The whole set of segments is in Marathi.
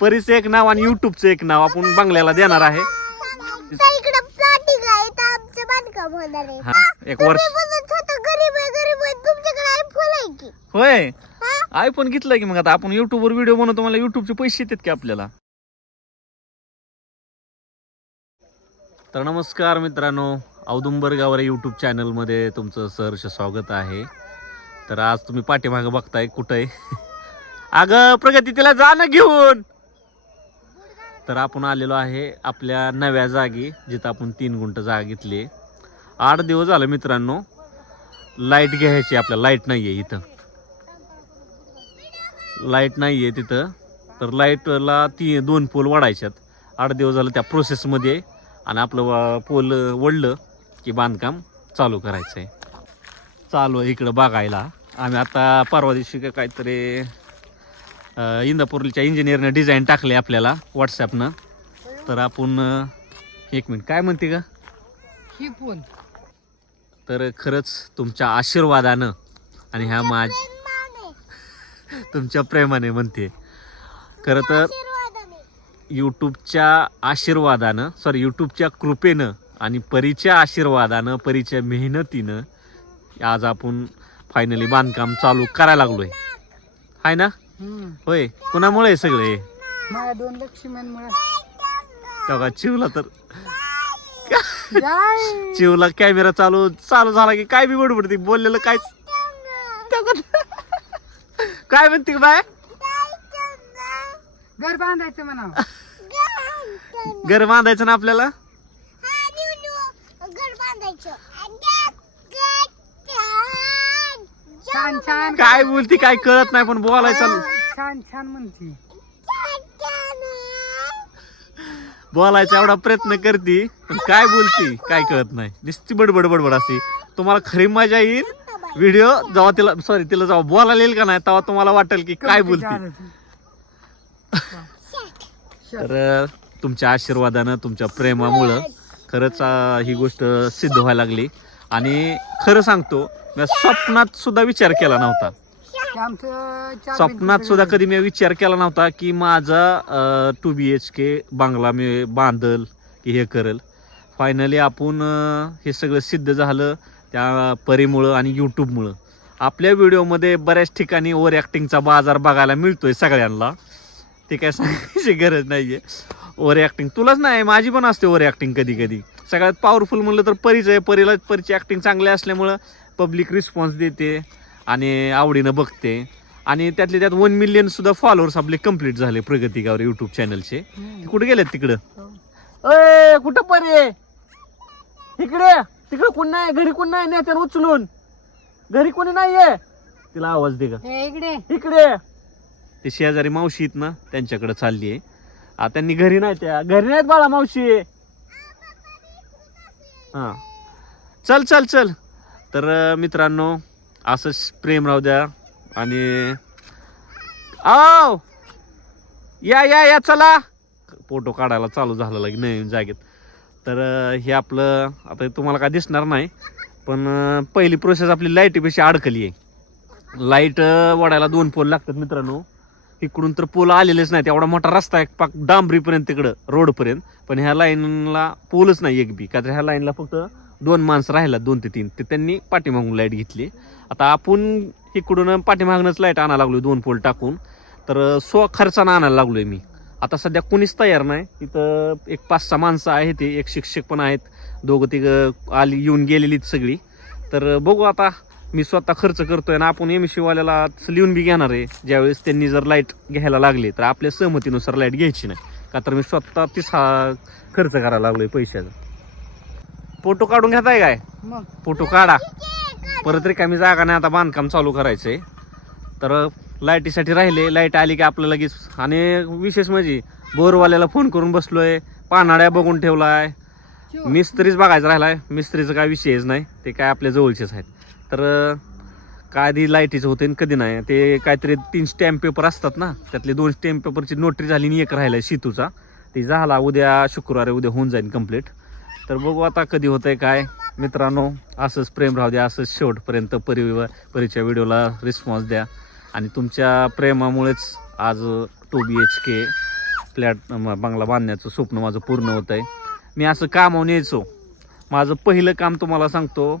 परीचं एक नाव आणि युट्यूबचं एक नाव आपण बंगल्याला देणार आहे. हा एक वर्ष. होय? आयफोन घेतलं की मग आता? आपण युट्यूबवर व्हिडिओ बनवतो मला युट्यूबचे पैसे येतात की आपल्याला? तर नमस्कार मित्रांनो औदुंबर गावरे यूट्यूब चॅनलमध्ये तुमचं सहर्ष स्वागत आहे. तर आज तुम्ही पाठीमागं बघताय कुठं आहे? अगं प्रगती तिला जा ना घेऊन! तर आपण आलेलो आहे आपल्या नव्या जागी जिथं आपण तीन गुंट जागा घेतली आठ दिवस झालं मित्रांनो लाइट घ्यायची आपल्या लाइट नाही आहे इथं. लाइट नाही आहे तिथं. तर लाईटला ती दोन पोल वाढायच्यात आठ दिवस झालं त्या प्रोसेसमध्ये आणि आपलं पोल वडलं की बांधकाम चालू करायचं आहे चालू आहे इकडं बघायला. आम्ही आता परवा दिवशी काहीतरी इंदापूरच्या इंजिनियरनं डिझाईन टाकले आपल्याला व्हॉट्सॲपनं तर आपण एक मिनिट काय म्हणते का ही फोन तर खरंच तुमच्या आशीर्वादानं आणि ह्या माझ तुमच्या प्रेमाने म्हणते. खरं तर यूट्यूबच्या आशीर्वादानं सॉरी यूट्यूबच्या कृपेनं आणि परीच्या आशीर्वादानं परीच्या मेहनतीनं आज आपण फायनली बांधकाम चालू करायला लागलोय. हाय ना? होय कुणामुळे हे सगळे? माझ्या दोन लक्ष्मणमुळे. तेव्हा चिवला तर. जाय. चिवला कॅमेरा चालू चालू झाला की काय बी बडबडते बोललेलं कायच काय म्हणते का बाय? घर बांधायचं म्हणा घर बांधायचं ना आपल्याला घर बांधायचं छान छान. काय बोलती काय कळत नाही पण बोलायचं चालू छान छान म्हणती. बोलायचा एवढा प्रयत्न करती पण काय बोलती काय कळत नाही. नुसती बडबड बडबड असते. तुम्हाला खरी मजा येईल व्हिडिओ जेव्हा तिला सॉरी तिला जेव्हा बोलायला येईल का नाही तेव्हा तुम्हाला वाटेल की काय बोलते. तर तुमच्या आशीर्वादानं तुमच्या प्रेमामुळं खरंच ही गोष्ट सिद्ध व्हायला लागली. आणि खरं सांगतो मी स्वप्नात सुद्धा विचार केला नव्हता. स्वप्नात सुद्धा. कधी मी विचार केला नव्हता की माझा टू बी एच के बांगला मी बांधल की हे करल. फायनली आपण हे सगळं सिद्ध झालं त्या परीमुळं आणि यूट्यूबमुळं आपल्या व्हिडिओमध्ये बऱ्याच ठिकाणी ओव्हर ॲक्टिंगचा बाजार बघायला मिळतोय सगळ्यांना. ते काय सांगायची गरज नाही आहे ओव्हर ॲक्टिंग तुलाच नाही माझी पण असते ओव्हर ॲक्टिंग कधी कधी सगळ्यात पॉवरफुल म्हणलं तर परीच आहे. परीला परीची ॲक्टिंग चांगली असल्यामुळं पब्लिक रिस्पॉन्स देते आणि आवडीनं बघते. आणि त्यातले त्यात वन मिलियन सुद्धा फॉलोअर्स आपले कंप्लीट झाले प्रगती गावर युट्यूब चॅनलचे. कुठे गेलेत तिकडं? अय कुठं परे इकडे तिकडे कोण नाही घरी कोण नाही नेत्यानं उचलून. घरी कोणी नाहीये. तिला आवाज दे का हे इकडे. इकडे. ते शेजारी मावशी आहेत ना त्यांच्याकडे चालली आहे. आ, त्यांनी घरी नाही त्या. घरी नाहीत बाळा मावशी. हा. चल चल चल. तर मित्रांनो असंच प्रेम राहू द्या आणि आओ! या या या चला! फोटो काढायला चालू झालं लगे नवीन जागेत. तर हे आपलं आता तुम्हाला काय दिसणार नाही पण पहिली प्रोसेस आपली लाईटीपेक्षा अडकली आहे. लाइट वाढायला दोन पोल लागतात मित्रांनो. इकडून तर पोल आलेलेच नाही एवढा मोठा रस्ता आहे पाक डांबरीपर्यंत तिकडं रोडपर्यंत. पण ह्या लाईनला पोलच नाही एक बी. का तर ह्या लाईनला फक्त दोन माणसं राहिला दोन ते तीन. ते त्यांनी पाठीमागून लाइट घेतली. आता आपण इकडून पाठीमागूनच लाइट आणायला लागलो दोन पोल टाकून. तर स्व खर्चानं आणायला लागलोय मी. आता सध्या कोणीच तयार नाही. तिथं एक पाच सहा माणसं आहेत ते एक शिक्षक पण आहेत. दोघं तिघं आली येऊन गेलेलीत सगळी. तर बघू आता. मी स्वतः खर्च करतोय ना आपण एम सीवाल्याला लिहून बी घेणार आहे. ज्यावेळेस त्यांनी जर लाइट घ्यायला लागली तर आपल्या सहमतीनुसार लाइट घ्यायची नाही. का तर मी स्वतः तीस हा खर्च करायला लागलोय पैशाचा. फोटो काढून घेताय काय? मग. फोटो काढा. परत रिकामी जागा नाही आता बांधकाम चालू करायचंय. तर लाईटीसाठी राहिले लाइट आली की आपलं लगेच. आणि विशेष म्हणजे बोरवाल्याला फोन करून बसलोय पानाड्या बघून ठेवलाय. मिस्त्रीच बघायचा राहिलाय. मिस्त्रीचं काय विषयच नाही ते काय आपल्या जवळचेच आहेत. तर काय आधी लाईटीचं होते कधी नाही. ते काहीतरी तीन स्टॅम्प पेपर असतात ना त्यातले दोन स्टॅम्प पेपरची नोटरी झाली आणि एक राहिलाय शितूचा. ते झाला उद्या शुक्रवारी उद्या होऊन जाईल कंप्लीट तर बघू आता कधी होतंय काय. मित्रांनो असंच प्रेम राहू द्या असंच शेवटपर्यंत परिव परीच्या व्हिडिओला रिस्पॉन्स द्या. आणि तुमच्या प्रेमामुळेच आज two B H K flat बंगला बांधण्याचं स्वप्न माझं पूर्ण होत आहे मी असं कामावून यायचो. माझं पहिलं काम तुम्हाला सांगतो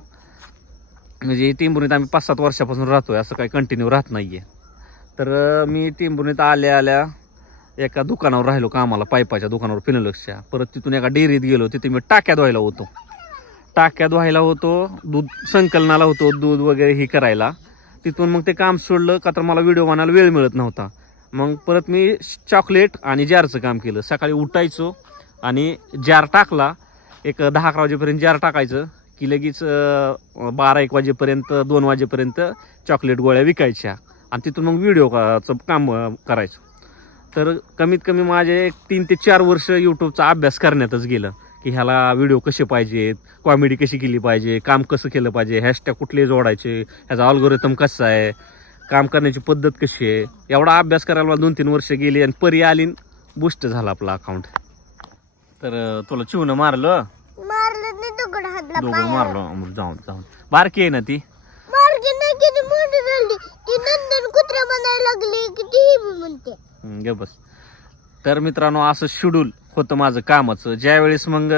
म्हणजे टेंभुर्णीत आम्ही पाच सात वर्षापासून राहतो आहे असं काही कंटिन्यू राहत नाही आहे तर मी टेंभुर्णीत आल्या आल्या एका दुकानावर राहिलो कामाला पाईपाच्या दुकानावर फिनलक्षच्या परत तिथून एका डेअरीत गेलो तिथे मी टाक्या धुवायला होतो. टाक्या धुवायला होतो दूध संकलनाला होतो दूध वगैरे हे करायला. तिथून मग ते काम सोडलं का तर मला व्हिडिओ बनायला वेळ मिळत नव्हता. मग परत मी चॉकलेट आणि जारचं काम केलं. सकाळी उठायचो आणि जार टाकला. एक दहा अकरा वाजेपर्यंत जार टाकायचं की लगेच बारा एक वाजेपर्यंत दोन वाजेपर्यंत चॉकलेट गोळ्या विकायच्या. आणि तिथून मग व्हिडिओ काम करायचो. तर कमीत कमी माझे एक तीन ते चार वर्ष यूट्यूबचा अभ्यास करण्यातच गेलं. की ह्याला व्हिडिओ कसे पाहिजेत कॉमेडी कशी केली पाहिजे काम कसं केलं पाहिजे हॅशटॅग कुठले जोडायचे ह्याचा अल्गोरिथम कसा आहे काम करण्याची पद्धत कशी आहे एवढा अभ्यास करायला दोन तीन वर्ष गेली आणि परी आली बुस्ट झाला आपला अकाउंट तर तुला चिवनं मारलं? दोघं मारलो मग जाऊन जाऊन. बारकी आहे ना ती? नंदन कुत्रा बनायला लागली की ती बी म्हणते. घे बस. तर मित्रांनो असं शेड्यूल होतं माझं कामाचं. ज्यावेळेस मग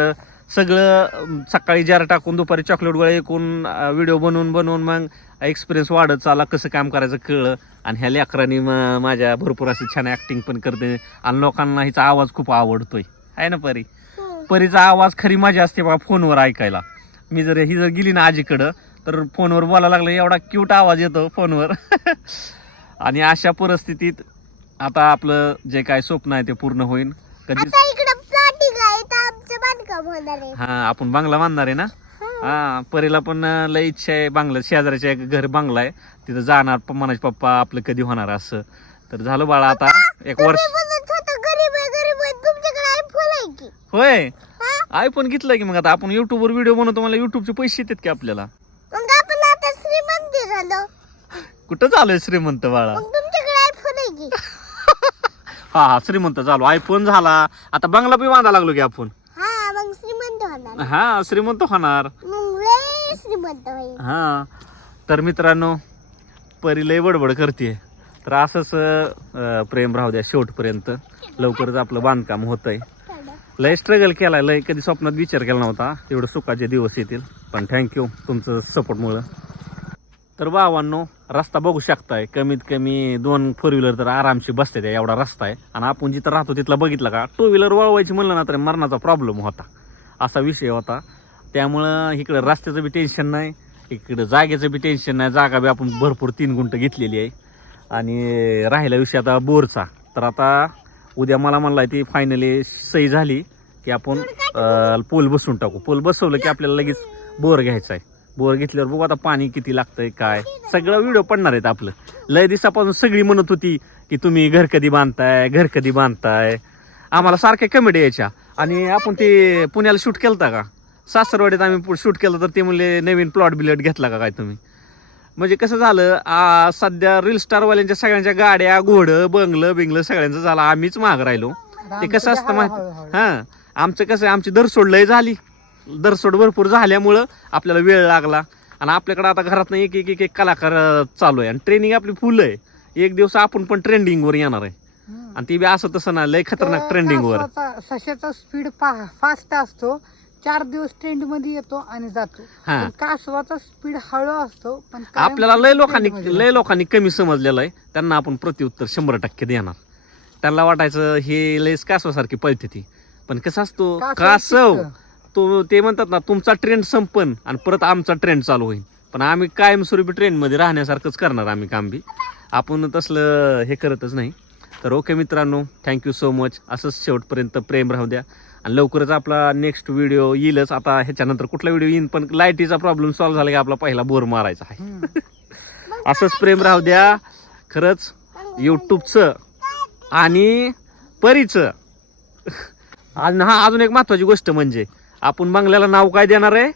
सगळं सकाळी जार टाकून दुपारी चॉकलेट गोळ्या ऐकून व्हिडिओ बनवून बनवून मग एक्सपिरियन्स वाढत चाला कसं काम करायचं कळलं. आणि ह्या लेकरांनी म- माझ्या भरपूर अशी छान ॲक्टिंग पण करते. आणि लोकांना हिचा आवाज खूप आवडतोय. आहे ना परी? परीचा आवाज खरी मजा असते बघा फोनवर ऐकायला. मी जर ही जर गेली ना आजीकडं तर फोनवर बोलायला लागलं एवढा क्यूट आवाज येतो फोनवर. आणि अशा परिस्थितीत आता आपलं जे काय स्वप्न आहे ते पूर्ण होईल कधीच आता इकडं प्लॉटिंग आहे तर आमचं बांधकाम होणार आहे. हा आपण बांगला बांधणार आहे ना? हा. परीला पण लय इच्छा आहे बांगला शेजाऱ्याच्या एक घर बांगला आहे. तिथं जाणार प- म्हणायचे पप्पा आपलं कधी होणार असं? तर झालं बाळा आता एक वर्ष. तुम्ही बोलत होता गरीब आहे गरीब आहे तुमच्याकडे आयफोन आहे की? होय? हा? आयफोन घेतलं की मग आता आपण युट्यूबवर व्हिडिओ बनवतो मला युट्यूबचे पैसे येतात की आपल्याला? मग आपण आता श्रीमंत झालो. कुठं झालोय श्रीमंत बाळा? मग तुमच्याकडे आयफोन आहे की हा हा श्रीमंत झालो. आयफोन झाला. आता बंगला बी बांधा लागलो की आपण. हा मग श्रीमंत होणार. हा श्रीमंत होणार. मग लय श्रीमंत होईल. हा. तर मित्रांनो परी लय बडबड करते तर असंच अं, प्रेम राहू द्या शेवटपर्यंत. लवकरच आपलं बांधकाम होतंय. लय स्ट्रगल केलाय. लय कधी स्वप्नात विचार केला नव्हता. एवढं सुखाचे दिवस येतील. पण थँक्यू तुमचं सपोर्टमुळं तर भावांनो रस्ता बघू शकताय. कमीत कमी दोन फोर व्हीलर तर आरामशी बसते त्या एवढा रस्ता आहे. आणि आपण जिथं राहतो तिथला बघितला का टू व्हीलर वळवायची म्हणलं ना तर मरणाचा प्रॉब्लेम होता. असा विषय होता. त्यामुळं इकडं रस्त्याचं बी टेन्शन नाही इकडं जागेचं बी टेन्शन नाही. जागा बी आपण भरपूर तीन गुंट घेतलेली आहे. आणि राहिला विषय आता बोरचा. तर आता उद्या मला म्हणला ती फायनली सही झाली की आपण पोल बसून टाकू. पोल बसवलं की आपल्याला लगेच बोर घ्यायचा आहे. बोर घेतल्यावर बघू आता पाणी किती लागतंय काय. सगळं व्हिडिओ पडणार आहेत आपलं. लय दिवसापासून सगळी म्हणत होती की तुम्ही घर कधी बांधताय घर कधी बांधताय. आम्हाला सारख्या कमेडी यायच्या. आणि आपण ते पुण्याला शूट केलता का? सासरवाडीत आम्ही शूट केलं तर ते म्हणले नवीन प्लॉट बिलेट घेतला का काय तुम्ही? म्हणजे कसं झालं आ, सध्या रील स्टारवाल्यांच्या सगळ्यांच्या गाड्या घोडं बंगलं बिंगलं सगळ्यांचं झालं. आम्हीच माग राहिलो. ते कसं असतं माहिती हा. आमचं कसं आहे आमची दरसोड लय झाली. दरसोड भरपूर झाल्यामुळं आपल्याला वेळ लागला. आणि आपल्याकडे आता घरात एक एक एक एक कलाकार चालू आहे. आणि ट्रेनिंग आपली फुल आहे. एक दिवस आपण पण ट्रेंडिंगवर येणार आहे. आणि ती बी असं तसं ना लय खतरनाक ट्रेंडिंगवर सशाचा स्पीड फास्ट असतो. चार दिवस ट्रेंडमध्ये येतो आणि जातो. हा. कासवाचा स्पीड हळू असतो पण आपल्याला लय लोकांनी लय लोकांनी कमी समजलेलं आहे. त्यांना आपण प्रत्युत्तर शंभर टक्के देणार. त्यांना वाटायचं हे लयच कासवासारखी पळते ती. पण कसं असतो कासव. तो ते म्हणतात ना तुमचा ट्रेंड संपन आणि परत आमचा ट्रेंड चालू होईल पण आम्ही कायमस्वरूपी ट्रेंडमध्ये राहण्यासारखंच करणार आम्ही काम बी. आपण तसलं हे करतच नाही. तर ओके मित्रांनो थँक्यू सो मच असंच शेवटपर्यंत प्रेम राहू द्या. आणि लवकरच आपला नेक्स्ट व्हिडिओ येईलच. आता ह्याच्यानंतर कुठला व्हिडिओ येईन? पण लाईटीचा प्रॉब्लेम सॉल्व्ह झाला की आपला पहिला बोर मारायचा आहे. असंच प्रेम राहू द्या. खरंच यूट्यूबचं आणि परीचं. आणि हा अजून एक महत्वाची गोष्ट म्हणजे आपण बंगल्याला नाव काय देणार आहे?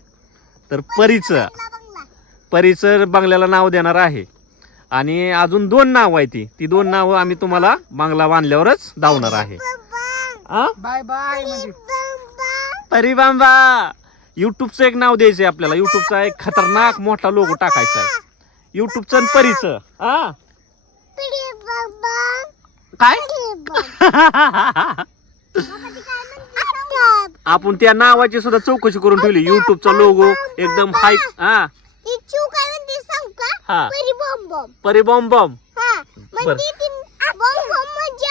तर परीचं बंगला परीचं बंगल्याला नाव देणार आहे. आणि अजून दोन नाव आहे ती. ती दोन नावं आम्ही तुम्हाला बंगला बांधल्यावरच दावणार आहे. आ? बाय बाय म्हणजे. परी बांबा युट्यूबचं एक नाव द्यायचंय आपल्याला. युट्यूबचा एक खतरनाक मोठा लोगो टाकायचा आहे. युट्यूबचं आणि परीचं हा काय? आपण त्या नावाची सुद्धा चौकशी करून ठेवली. युट्यूबचा लोगो एकदम हाय हा. हा. परी बॉम्ब बॉम्ब हा. बर.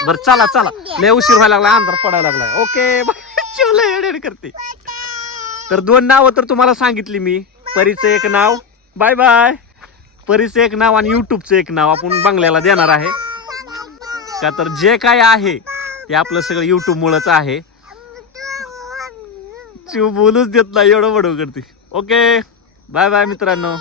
बर चला चला. लय उशीर व्हायला लागला अंधार पडायला लागलाय. ओके येडे करते. तर दोन नावं तर तुम्हाला सांगितली मी. परीचं एक नाव. बाय बाय परीचं एक नाव आणि युट्यूबचं एक नाव आपण बंगल्याला देणार आहे. का तर जे काय आहे ते आपलं सगळं युट्यूब मुळेच आहे. शिव बोलूच देत नाही एवढं बडव करते. ओके बाय बाय मित्रांनो.